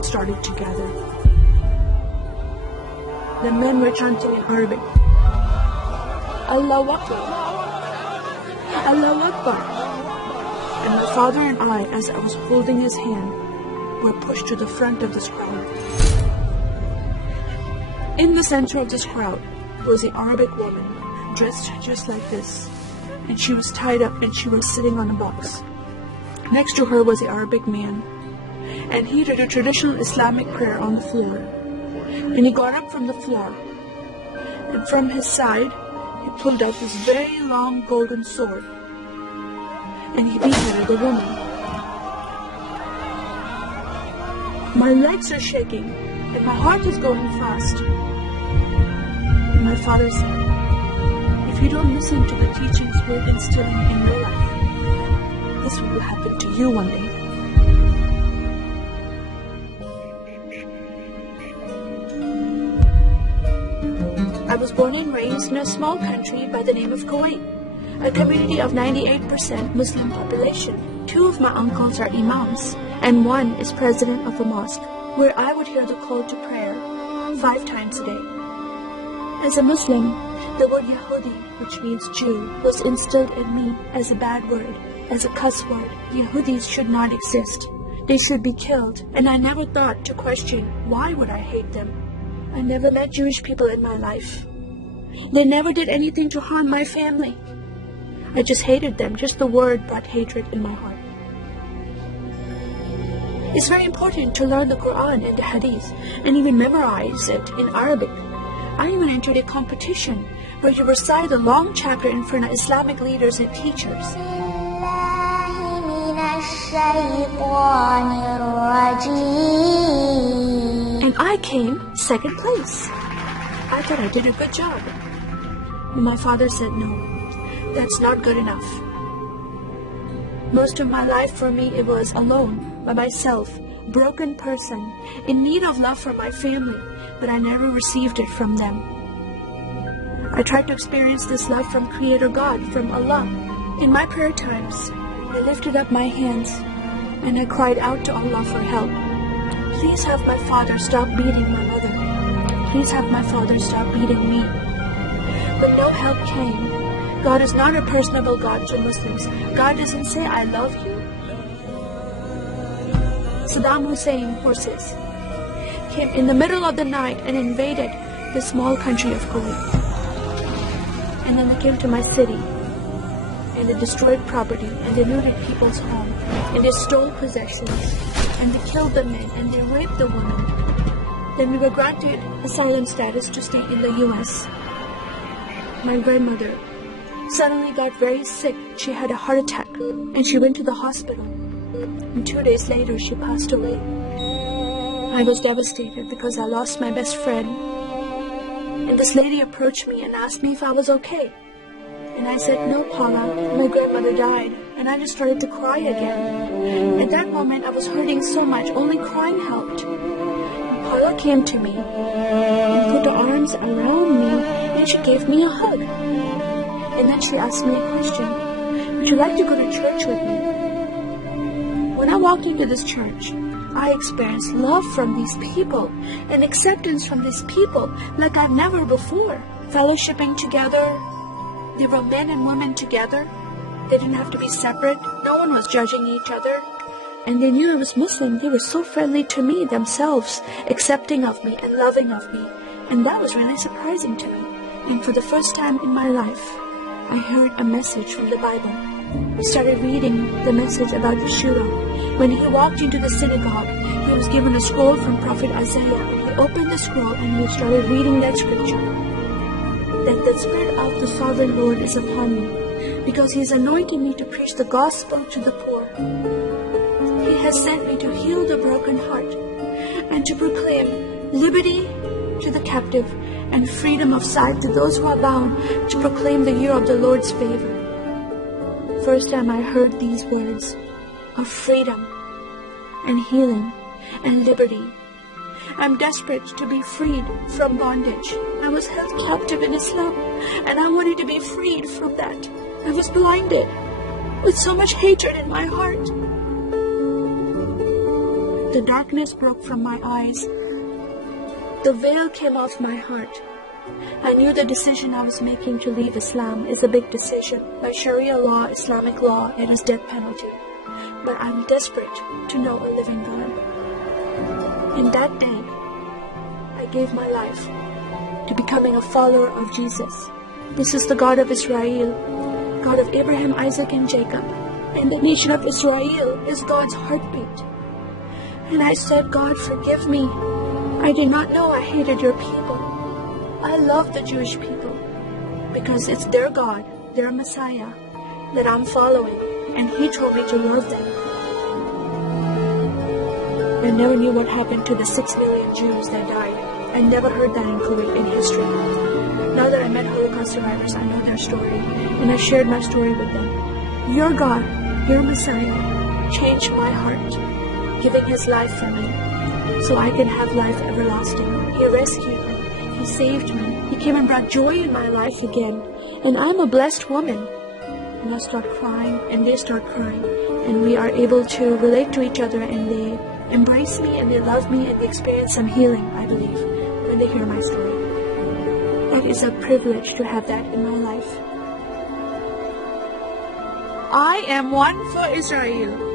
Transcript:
crowd started to gather. The men were chanting in Arabic, "Allahu Akbar, Allahu Akbar." And my father and I, as I was holding his hand, were pushed to the front of this crowd. In the center of this crowd was an Arabic woman, dressed just like this, and she was tied up and she was sitting on a box. Next to her was an Arabic man, and he did a traditional Islamic prayer on the floor. And he got up from the floor, and from his side, he pulled out this very long golden sword, and he beheaded the woman. My legs are shaking, and my heart is going fast. And my father said, "If you don't listen to the teachings we're instilling in your life, this will happen to you one day." I was born and raised in a small country by the name of Kuwait, a community of 98% Muslim population. 2 of my uncles are imams, and 1 is president of a mosque, where I would hear the call to prayer 5 times a day. As a Muslim, the word Yahudi, which means Jew, was instilled in me as a bad word, as a cuss word. Yahudis should not exist. They should be killed, and I never thought to question why would I hate them. I never met Jewish people in my life. They never did anything to harm my family. I just hated them. Just the word brought hatred in my heart. It's very important to learn the Quran and the Hadith, and even memorize it in Arabic. I even entered a competition where you recite the long chapter in front of Islamic leaders and teachers. And I came 2nd place. I thought I did a good job. My father said, "No, that's not good enough." Most of my life for me, it was alone, by myself, broken person, in need of love from my family, but I never received it from them. I tried to experience this love from Creator God, from Allah. In my prayer times, I lifted up my hands and I cried out to Allah for help. Please have my father stop beating my mother. Please have my father stop beating me. But no help came. God is not a personable God to Muslims. God doesn't say, "I love you." Saddam Hussein forces came in the middle of the night and invaded the small country of Kuwait. And then they came to my city, and they destroyed property, and they looted people's home, and they stole possessions, and they killed the men, and they raped the women. Then we were granted asylum status to stay in the US. My grandmother suddenly got very sick. She had a heart attack, and she went to the hospital. And 2 days later, she passed away. I was devastated because I lost my best friend. And this lady approached me and asked me if I was okay. And I said, "No, Paula, my grandmother died." And I just started to cry again. At that moment, I was hurting so much, only crying helped. And Paula came to me and put her arms around me, and she gave me a hug. And then she asked me a question, "Would you like to go to church with me?" When I walked into this church, I experienced love from these people and acceptance from these people like I've never before. Fellowshipping together, they were men and women together. They didn't have to be separate. No one was judging each other. And they knew I was Muslim. They were so friendly to me themselves, accepting of me and loving of me. And that was really surprising to me. And for the first time in my life, I heard a message from the Bible. I started reading the message about Yeshua. When he walked into the synagogue, he was given a scroll from Prophet Isaiah. He opened the scroll and he started reading that scripture. That the Spirit of the Sovereign Lord is upon me, because he has anointed me to preach the gospel to the poor. He has sent me to heal the broken heart and to proclaim liberty to the captive and freedom of sight to those who are bound, to proclaim the year of the Lord's favor. First time I heard these words of freedom and healing and liberty. I'm desperate to be freed from bondage. I was held captive in Islam, and I wanted to be freed from that. I was blinded with so much hatred in my heart. The darkness broke from my eyes. The veil came off my heart. I knew the decision I was making to leave Islam is a big decision. By Sharia law, Islamic law, it is death penalty. But I'm desperate to know a living God. In that day, I gave my life to becoming a follower of Jesus. This is the God of Israel, God of Abraham, Isaac, and Jacob. And the nation of Israel is God's heartbeat. And I said, God, forgive me. I did not know I hated your people. I love the Jewish people because it's their God, their Messiah that I'm following, and He told me to love them. I never knew what happened to the 6 million Jews that died. I never heard that in Kuwait in history. Now that I met Holocaust survivors, I know their story, and I shared my story with them. Your God, your Messiah, changed my heart, giving His life for me, so I can have life everlasting. He rescued me. He saved me. He came and brought joy in my life again. And I'm a blessed woman. And I start crying, and they start crying. And we are able to relate to each other, and they embrace me, and they love me, and they experience some healing, I believe, when they hear my story. It is a privilege to have that in my life. I am one for Israel.